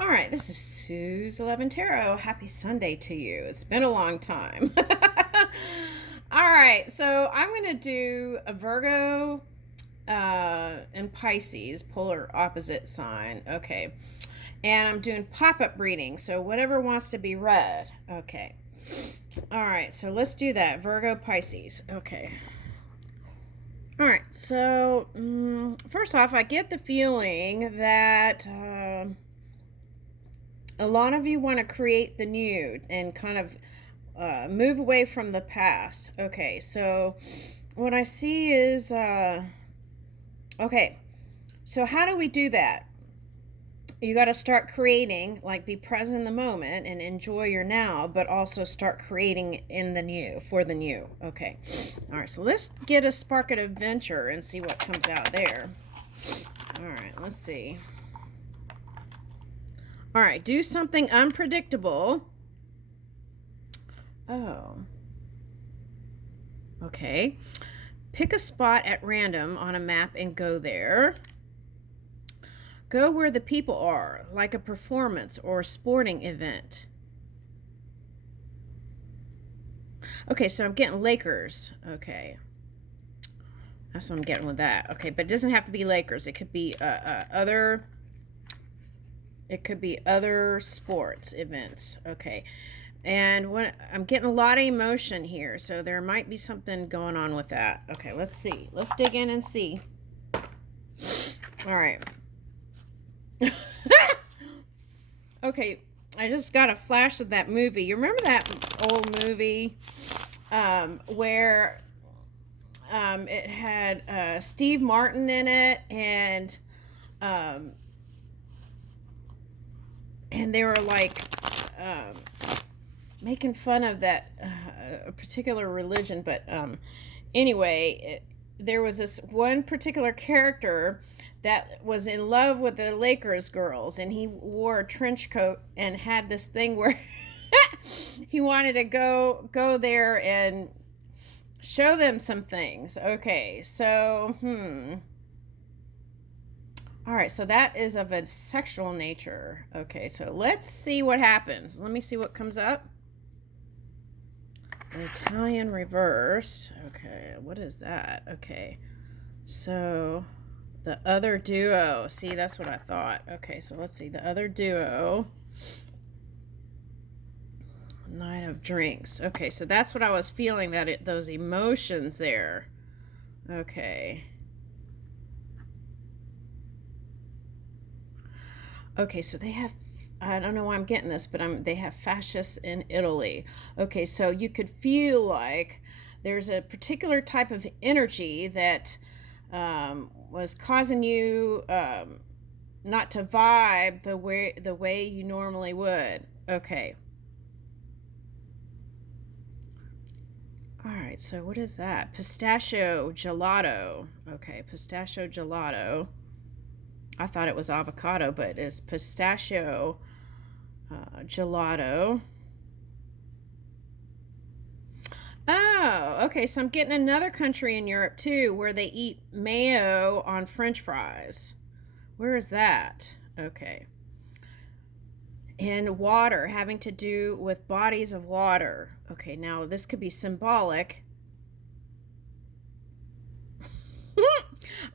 All right, this is Sue's 11 Tarot. Happy Sunday to you. It's been a long time. All right, so I'm going to do a Virgo and Pisces, polar opposite sign. Okay, and I'm doing pop-up reading, so whatever wants to be read. Okay. All right, so let's do that. Virgo, Pisces. Okay. All right, so first off, I get the feeling that a lot of you want to create the new and kind of move away from the past. Okay, so what I see is, okay, so how do we do that? You got to start creating, like be present in the moment and enjoy your now, but also start creating in the new, for the new. Okay, all right, so let's get a spark of adventure and see what comes out there. All right, let's see. All right, do something unpredictable. Oh. Okay. Pick a spot at random on a map and go there. Go where the people are, like a performance or a sporting event. Okay, so I'm getting Lakers. Okay. That's what I'm getting with that. Okay, but it doesn't have to be Lakers. It could be other sports events. Okay. And when I'm getting a lot of emotion here, so there might be something going on with that. Okay, let's see. Let's dig in and see. All right. Okay, I just got a flash of that movie. You remember that old movie where it had Steve Martin in it, and they were like making fun of that a particular religion, but anyway, there was this one particular character that was in love with the Lakers girls, and he wore a trench coat and had this thing where he wanted to go there and show them some things. Okay, so all right, so that is of a sexual nature. Okay, so let's see what happens. Let me see what comes up. Italian reverse. Okay, what is that? Okay, so the other duo. See, that's what I thought. Okay, so let's see. The other duo. Nine of drinks. Okay, so that's what I was feeling, that those emotions there. Okay. Okay, so they have, I don't know why I'm getting this, but they have fascists in Italy. Okay, so you could feel like there's a particular type of energy that was causing you not to vibe the way you normally would. Okay. All right, so what is that? Pistachio gelato. Okay, pistachio gelato. I thought it was avocado, but it's pistachio gelato. Oh, okay, so I'm getting another country in Europe too where they eat mayo on French fries. Where is that? Okay. And water, having to do with bodies of water. Okay, now this could be symbolic.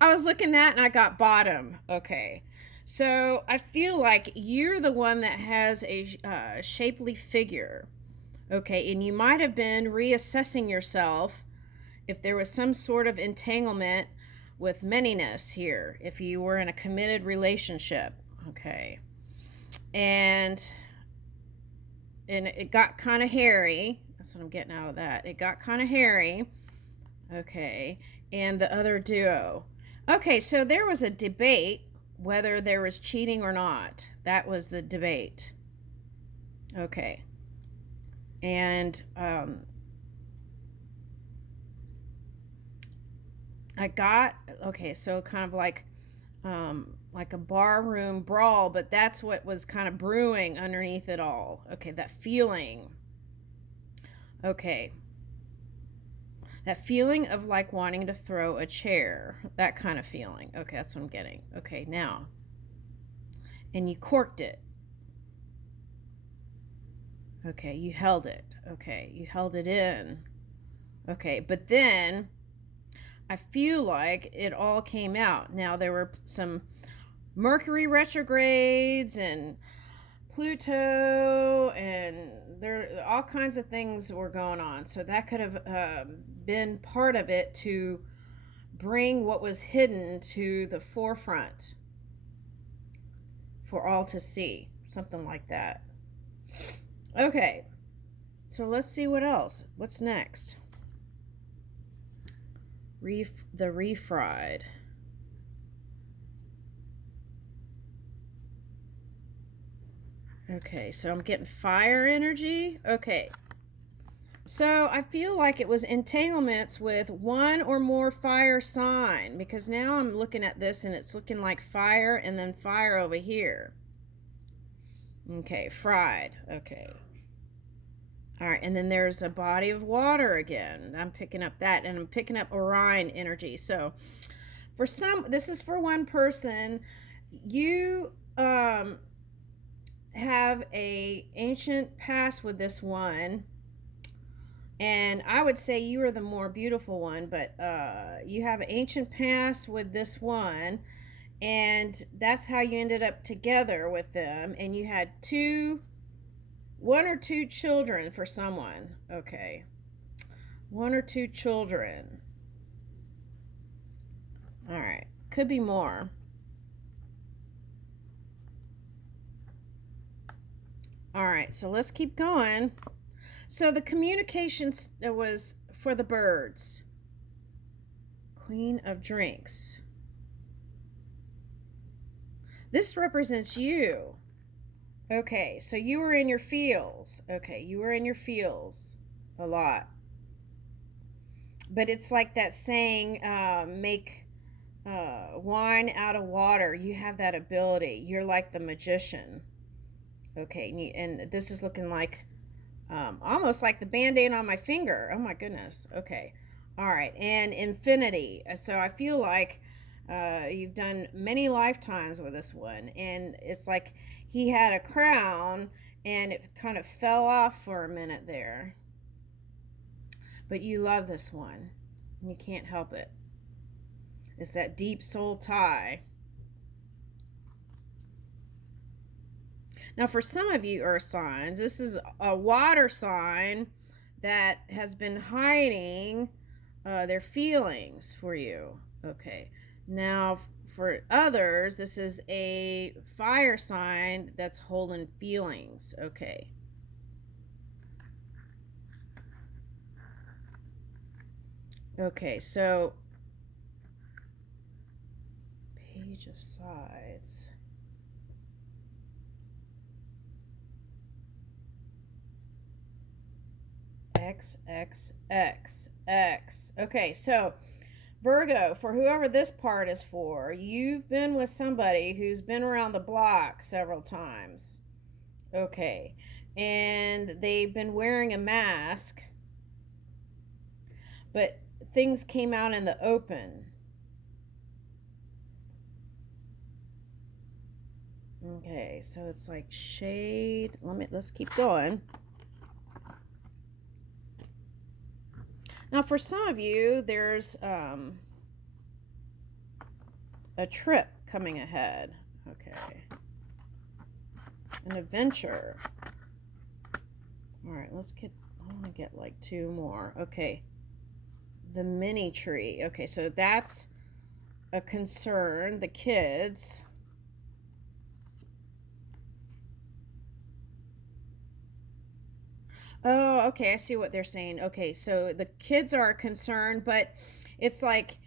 I was looking at and I got bottom. Okay. So I feel like you're the one that has a shapely figure. Okay, and you might have been reassessing yourself if there was some sort of entanglement with manyness here, if you were in a committed relationship. Okay. And it got kind of hairy. That's what I'm getting out of that. It got kind of hairy. Okay. And the other duo. Okay, so there was a debate whether there was cheating or not. That was the debate. Okay. And I got, okay, so kind of like a barroom brawl, but that's what was kind of brewing underneath it all. Okay, that feeling. Okay. That feeling of like wanting to throw a chair. That kind of feeling. Okay, that's what I'm getting. Okay, now. And you corked it. Okay, you held it. Okay, you held it in. Okay, but then I feel like it all came out. Now, there were some Mercury retrogrades and Pluto, and there all kinds of things were going on. So that could have been part of it to bring what was hidden to the forefront for all to see. Something like that. Okay, so let's see what else. What's next? The refried. Okay, so I'm getting fire energy. Okay. So I feel like it was entanglements with one or more fire sign, because now I'm looking at this and it's looking like fire and then fire over here. Okay, fried. Okay. All right, and then there's a body of water again. I'm picking up that, and I'm picking up Orion energy. So for some, this is for one person. You have a ancient past with this one, and I would say you are the more beautiful one, but you have an ancient past with this one, and that's how you ended up together with them, and you had one or two children for someone. Okay, one or two children. All right, could be more. All right, so let's keep going. So the communication was for the birds. Queen of Drinks. This represents you. Okay, so you were in your feels. Okay, you were in your feels a lot. But it's like that saying, make wine out of water. You have that ability. You're like the magician. Okay, and this is looking like almost like the band-aid on my finger. Oh my goodness. Okay. All right. And infinity. So I feel like you've done many lifetimes with this one. And it's like he had a crown and it kind of fell off for a minute there. But you love this one. And you can't help it. It's that deep soul tie. Now, for some of you earth signs, this is a water sign that has been hiding their feelings for you. Okay. Now, for others, this is a fire sign that's holding feelings. Okay. Okay, so Page of Sides. X, X, X, X. Okay, so Virgo, for whoever this part is for, you've been with somebody who's been around the block several times. Okay, and they've been wearing a mask, but things came out in the open. Okay, so it's like shade. Let's keep going. Now, for some of you, there's a trip coming ahead. Okay. An adventure. All right, I want to get like two more. Okay. The mini tree. Okay, so that's a concern. The kids. Oh, okay, I see what they're saying. Okay, so the kids are a concern, but it's like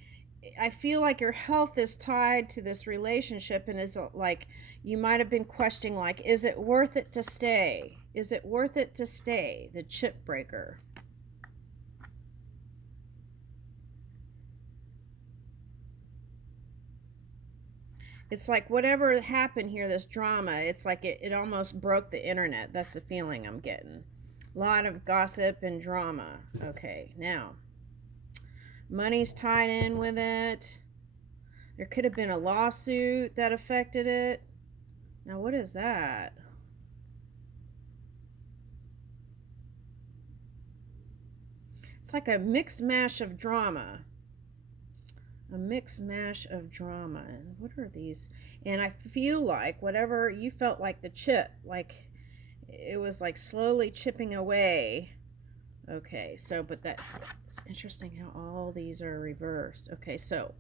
I feel like your health is tied to this relationship, and is like you might have been questioning, like, is it worth it to stay? Is it worth it to stay? The chip breaker. It's like whatever happened here, this drama, it's like it almost broke the internet. That's the feeling I'm getting. A lot of gossip and drama. Okay, now money's tied in with it. There could have been a lawsuit that affected it. Now, what is that? It's like a mixed mash of drama. A mixed mash of drama. And what are these? And I feel like whatever you felt like the chip, like it was like slowly chipping away. Okay, so, but that, it's interesting how all these are reversed. Okay, so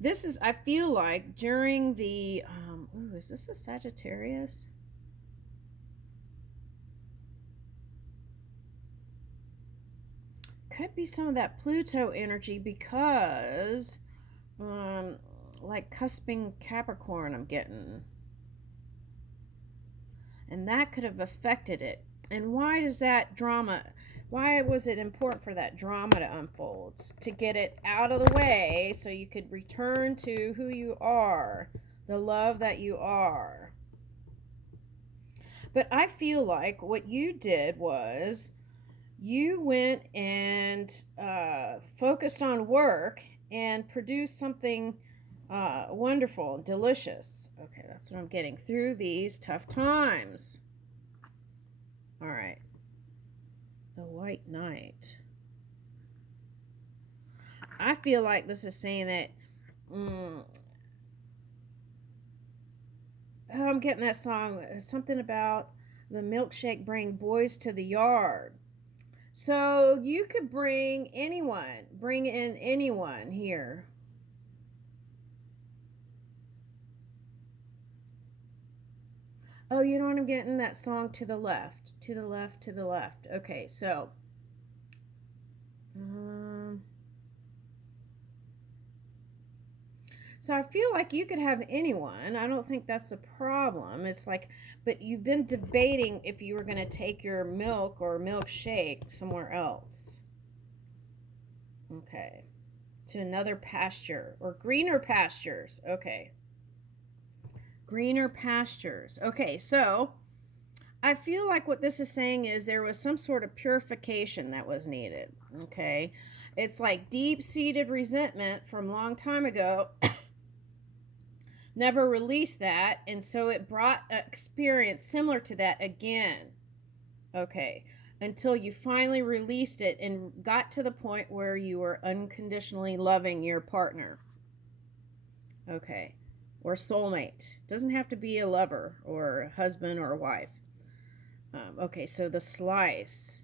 this is, I feel like during the, ooh, is this a Sagittarius? Could be some of that Pluto energy because, like cusping Capricorn, I'm getting. And that could have affected it. And why does that drama, why was it important for that drama to unfold? To get it out of the way so you could return to who you are, the love that you are. But I feel like what you did was you went and focused on work and produced something wonderful, delicious. Okay, that's what I'm getting through these tough times. All right. The White Knight. I feel like this is saying that oh, I'm getting that song, something about the milkshake bring boys to the yard. So you could bring in anyone here. Oh, you know what I'm getting? That song to the left, to the left, to the left. Okay, so so I feel like you could have anyone. I don't think that's a problem. It's like, but you've been debating if you were going to take your milk or milkshake somewhere else. Okay. To another pasture or greener pastures. Okay. Greener pastures. Okay, so I feel like what this is saying is there was some sort of purification that was needed. Okay. It's like deep-seated resentment from a long time ago never released that, and so it brought an experience similar to that again. Okay, until you finally released it and got to the point where you were unconditionally loving your partner. Okay, or soulmate. Doesn't have to be a lover or a husband or a wife. Okay, so the slice.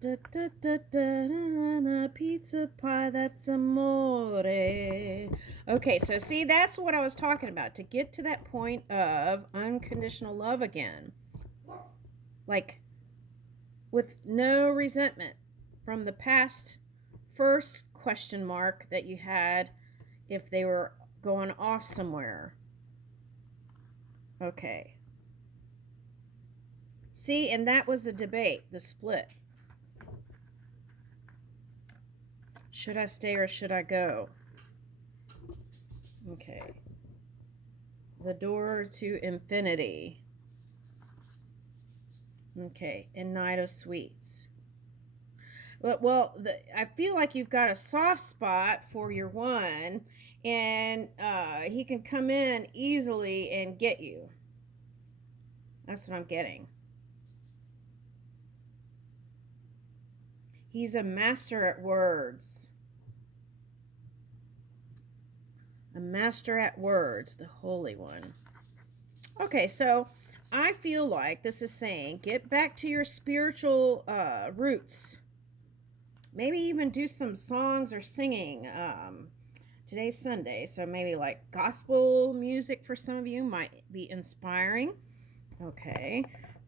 Da, da, da, da, da, da, pizza pie, that's amore. Okay, so see, that's what I was talking about. To get to that point of unconditional love again. Like, with no resentment from the past first question mark that you had if they were going off somewhere. Okay. See, and that was the debate, the split. Should I stay or should I go? Okay. The door to infinity. Okay, and Knight of Sweets. Well, I feel like you've got a soft spot for your one, and he can come in easily and get you. That's what I'm getting. He's a master at words. A master at words, the Holy One. Okay, so I feel like this is saying get back to your spiritual roots. Maybe even do some songs or singing. Today's Sunday, so maybe like gospel music for some of you might be inspiring. Okay.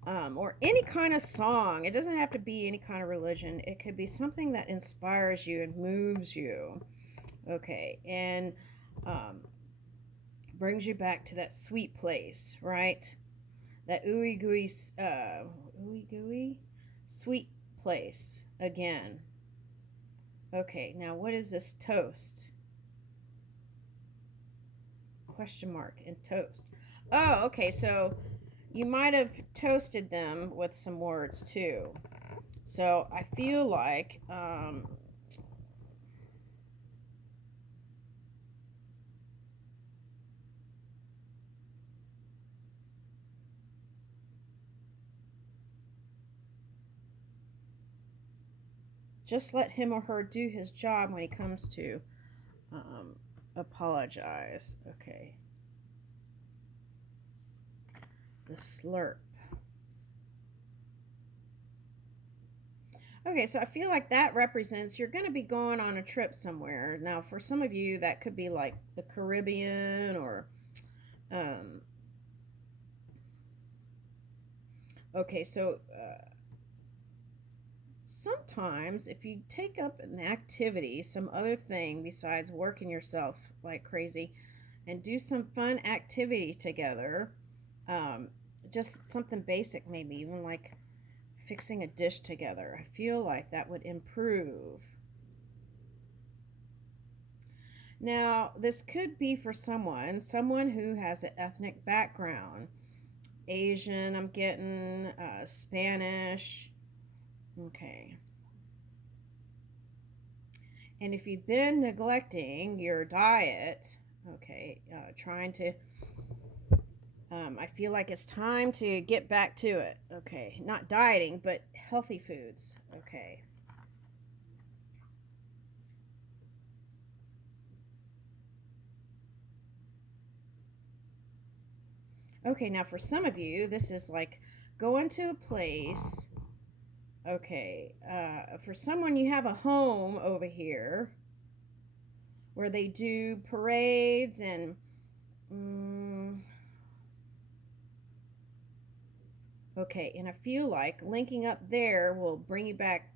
Or any kind of song. It doesn't have to be any kind of religion. It could be something that inspires you and moves you. Okay. And brings you back to that sweet place, right? That ooey gooey sweet place again. Okay, now what is this toast? Question mark and toast. Oh, okay, so you might have toasted them with some words too. So I feel like Just let him or her do his job when he comes to um, apologize. Okay. The slurp. Okay, so I feel like that represents you're going to be going on a trip somewhere. Now, for some of you, that could be like the Caribbean or, um, okay, so sometimes if you take up an activity, some other thing besides working yourself like crazy, and do some fun activity together, um, just something basic, maybe even like fixing a dish together. I feel like that would improve. Now, this could be for someone who has an ethnic background. Asian, I'm getting Spanish. Okay. And if you've been neglecting your diet, okay, trying to, I feel like it's time to get back to it. Okay, not dieting, but healthy foods. Okay. Okay, now for some of you, this is like going to a place. Okay, for someone, you have a home over here where they do parades and okay, and I feel like linking up there will bring you back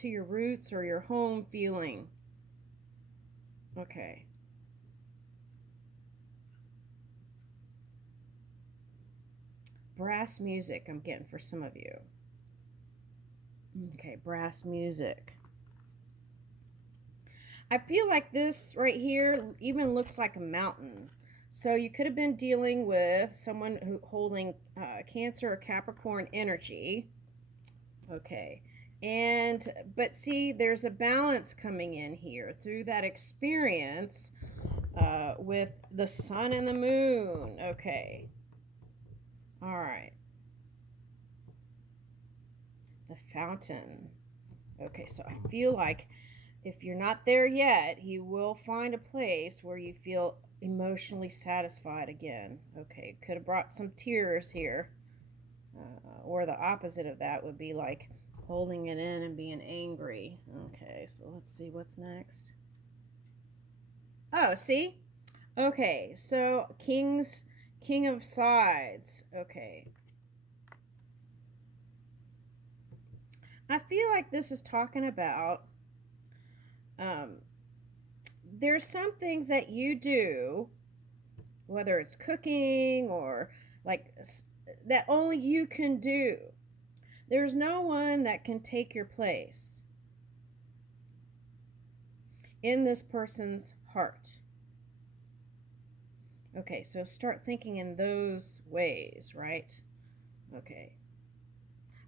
to your roots or your home feeling. Okay. Brass music, I'm getting for some of you. Okay, brass music. I feel like this right here even looks like a mountain. So you could have been dealing with someone who holding Cancer or Capricorn energy. Okay. And, but see, there's a balance coming in here through that experience with the sun and the moon. Okay. All right. The fountain. Okay, so I feel like if you're not there yet, you will find a place where you feel emotionally satisfied again. Okay, could have brought some tears here. Or the opposite of that would be like holding it in and being angry. Okay, so let's see what's next. Oh, see? Okay, so King of Sides. Okay. I feel like this is talking about um, there's some things that you do, whether it's cooking or like that only you can do. There's no one that can take your place in this person's heart. Okay, so start thinking in those ways, right? Okay.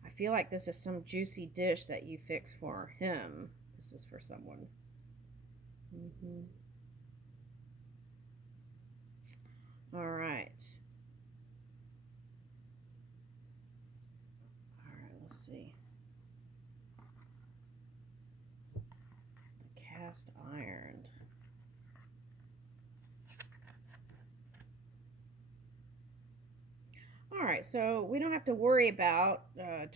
I feel like this is some juicy dish that you fix for him. This is for someone. Mm-hmm. All right. All right, let's see. Cast ironed. All right, so we don't have to worry about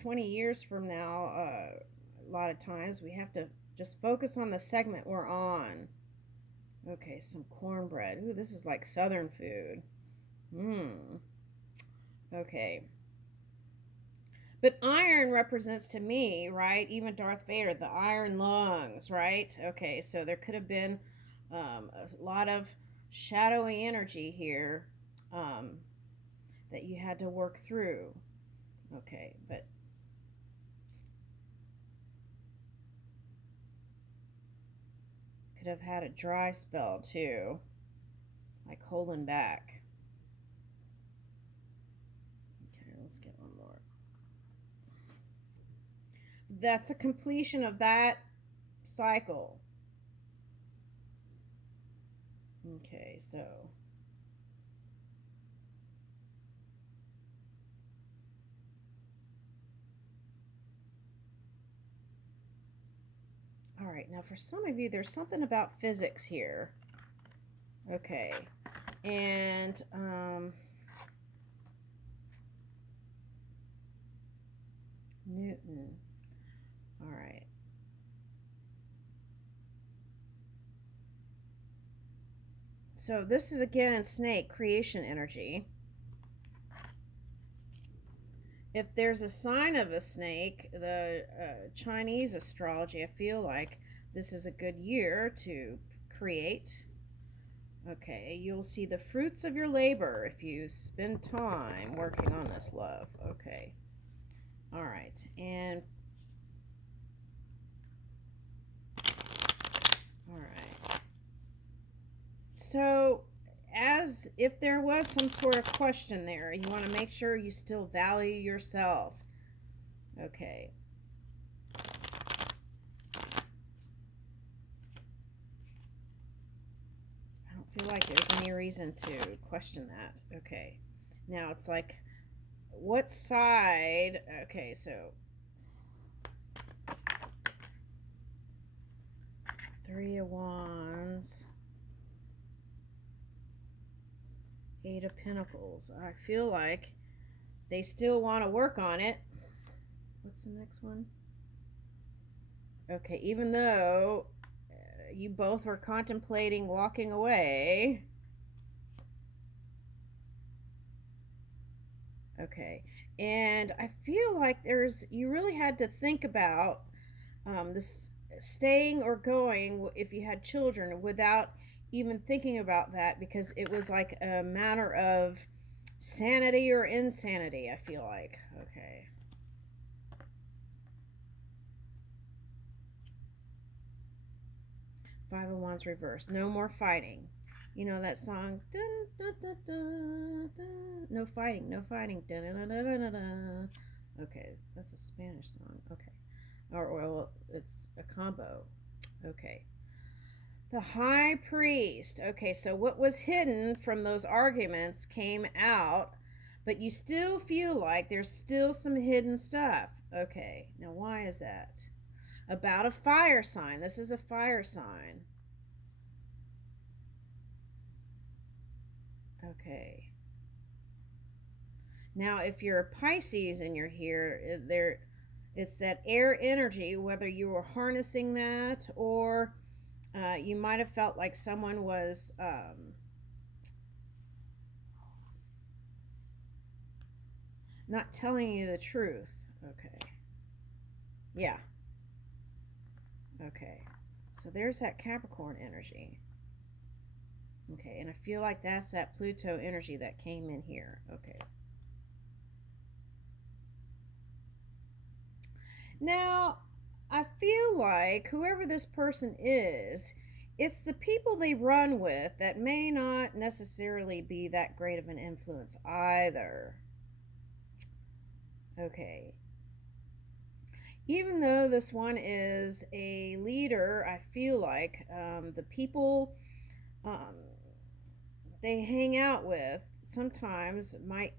20 years from now. A lot of times we have to just focus on the segment we're on. Okay, some cornbread. Ooh, this is like southern food. Mmm. Okay. But iron represents to me, right? Even Darth Vader, the iron lungs, right? Okay, so there could have been a lot of shadowy energy here um, that you had to work through. Okay, but could have had a dry spell too, like holding back. Okay, let's get one more. That's a completion of that cycle. Okay, so right, now for some of you, there's something about physics here. Okay, and Newton. All right. So this is again snake creation energy. If there's a sign of a snake, the Chinese astrology, I feel like this is a good year to create. Okay, you'll see the fruits of your labor if you spend time working on this, love. Okay. All right. And all right. So, as if there was some sort of question there, you want to make sure you still value yourself. Okay. I don't feel like there's any reason to question that. Okay. Now it's like, what side? Okay, so Three of Wands, Eight of Pentacles. I feel like they still want to work on it. What's the next one? Okay, even though you both were contemplating walking away. Okay, and I feel like you really had to think about this staying or going if you had children without even thinking about that, because it was like a matter of sanity or insanity, I feel like. Okay. Five of Wands reversed. No more fighting. You know that song? Dun, dun, dun, dun, dun. No fighting, no fighting. Dun, dun, dun, dun, dun, dun. Okay, that's a Spanish song. Okay. Or, well, it's a combo. Okay. The High Priest. Okay, so what was hidden from those arguments came out, but you still feel like there's still some hidden stuff. Okay, now why is that? About a fire sign. This is a fire sign. Okay. Now, if you're a Pisces and you're here, it's that air energy, whether you were harnessing that or you might have felt like someone was not telling you the truth. Okay. Yeah. Okay. So there's that Capricorn energy. Okay, and I feel like that's that Pluto energy that came in here. Okay. Now, I feel like whoever this person is, it's the people they run with that may not necessarily be that great of an influence either. Okay. Even though this one is a leader, I feel like the people um, they hang out with sometimes might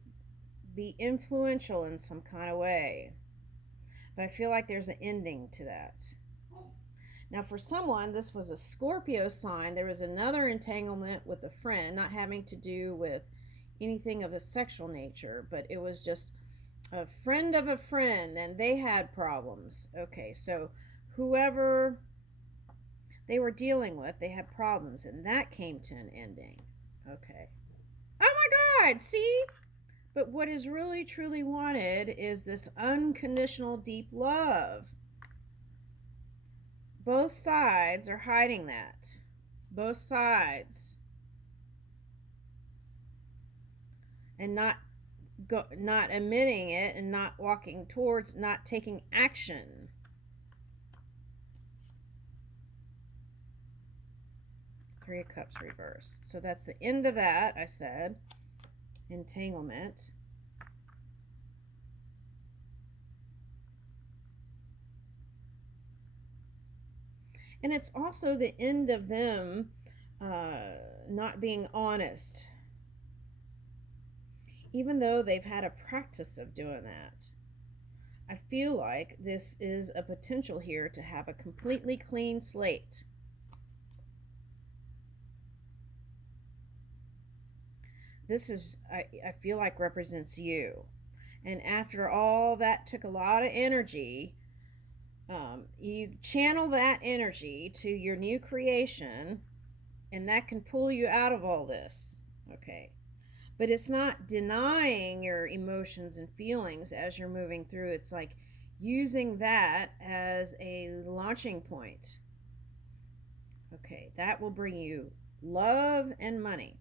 be influential in some kind of way. But I feel like there's an ending to that. Now, for someone, this was a Scorpio sign. There was another entanglement with a friend, not having to do with anything of a sexual nature, but it was just a friend of a friend, and they had problems. Okay, so whoever they were dealing with, they had problems, and that came to an ending. Okay. Oh my God, see? But what is really truly wanted is this unconditional deep love. Both sides are hiding that. Both sides. And not admitting it and not walking towards, not taking action. Three of Cups reversed. So that's the end of that, I said. Entanglement. And it's also the end of them not being honest, even though they've had a practice of doing that. I feel like this is a potential here to have a completely clean slate. This is, I feel like, represents you. And after all that took a lot of energy, you channel that energy to your new creation, and that can pull you out of all this. Okay. But it's not denying your emotions and feelings as you're moving through. It's like using that as a launching point. Okay, that will bring you love and money.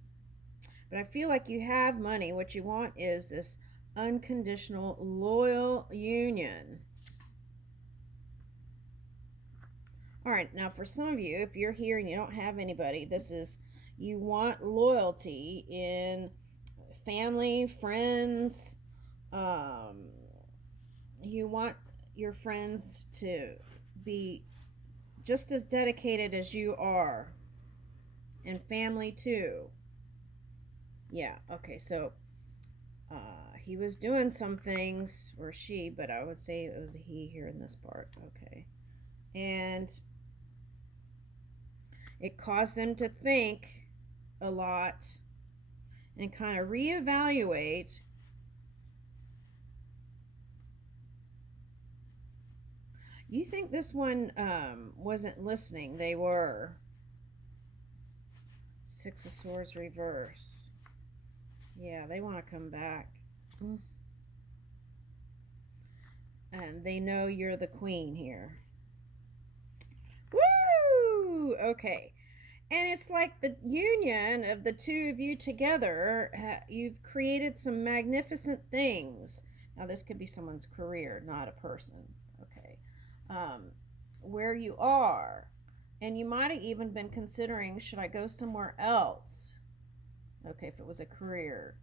But I feel like you have money. What you want is this unconditional, loyal union. All right, now for some of you, if you're here and you don't have anybody, this is you want loyalty in family, friends. Um, you want your friends to be just as dedicated as you are, and family too. Yeah, okay, so he was doing some things, or she, but I would say it was a he here in this part. Okay. And it caused them to think a lot and kind of reevaluate. You think this one wasn't listening? They were. Six of Swords reverse. Yeah, they want to come back. And they know you're the queen here. Woo! Okay. And it's like the union of the two of you together. You've created some magnificent things. Now, this could be someone's career, not a person. Okay. Where you are. And you might have even been considering, should I go somewhere else? Okay, if it was a career.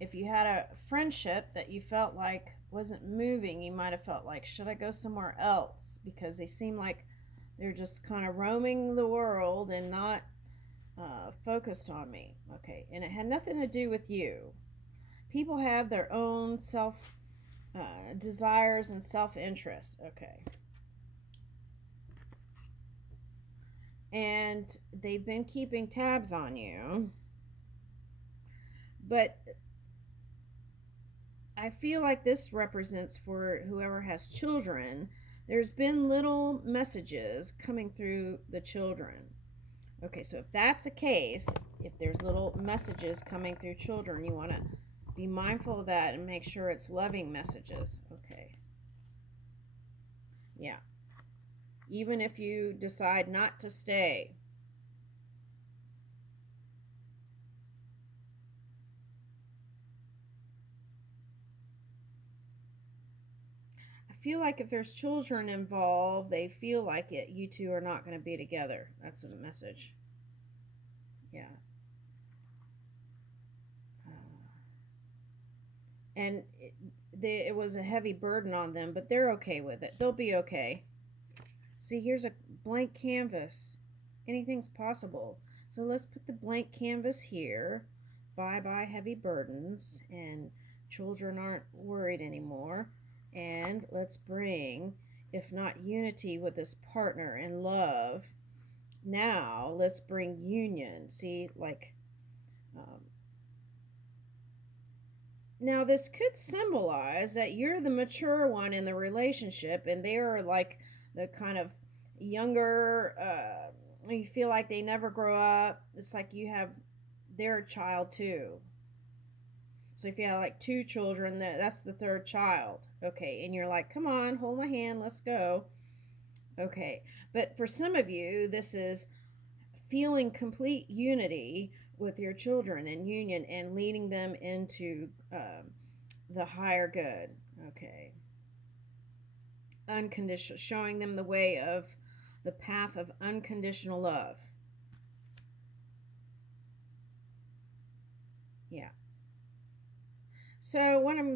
If you had a friendship that you felt like wasn't moving, you might have felt like, should I go somewhere else? Because they seem like they're just kind of roaming the world and not focused on me. Okay, and it had nothing to do with you. People have their own self desires and self interest. Okay. And they've been keeping tabs on you. But I feel like this represents for whoever has children, there's been little messages coming through the children. Okay, so if that's the case, if there's little messages coming through children, you want to be mindful of that and make sure it's loving messages. Okay. Yeah. Even if you decide not to stay. I feel like if there's children involved, they feel like it. You two are not going to be together. That's a message. Yeah. And it was a heavy burden on them, but they're okay with it. They'll be okay. See, here's a blank canvas. Anything's possible. So let's put the blank canvas here. Bye bye heavy burdens, and children aren't worried anymore. And let's bring, if not unity with this partner and love, now let's bring union. See, like, now this could symbolize that you're the mature one in the relationship, and they are like the kind of younger. You feel like they never grow up. It's like you have their child too. So if you have like two children, that's the third child. Okay, and you're like, come on, hold my hand, let's go. Okay, but for some of you, this is feeling complete unity with your children and union and leading them into the higher good. Okay. Unconditional, showing them the way of the path of unconditional love. Yeah. So what I'm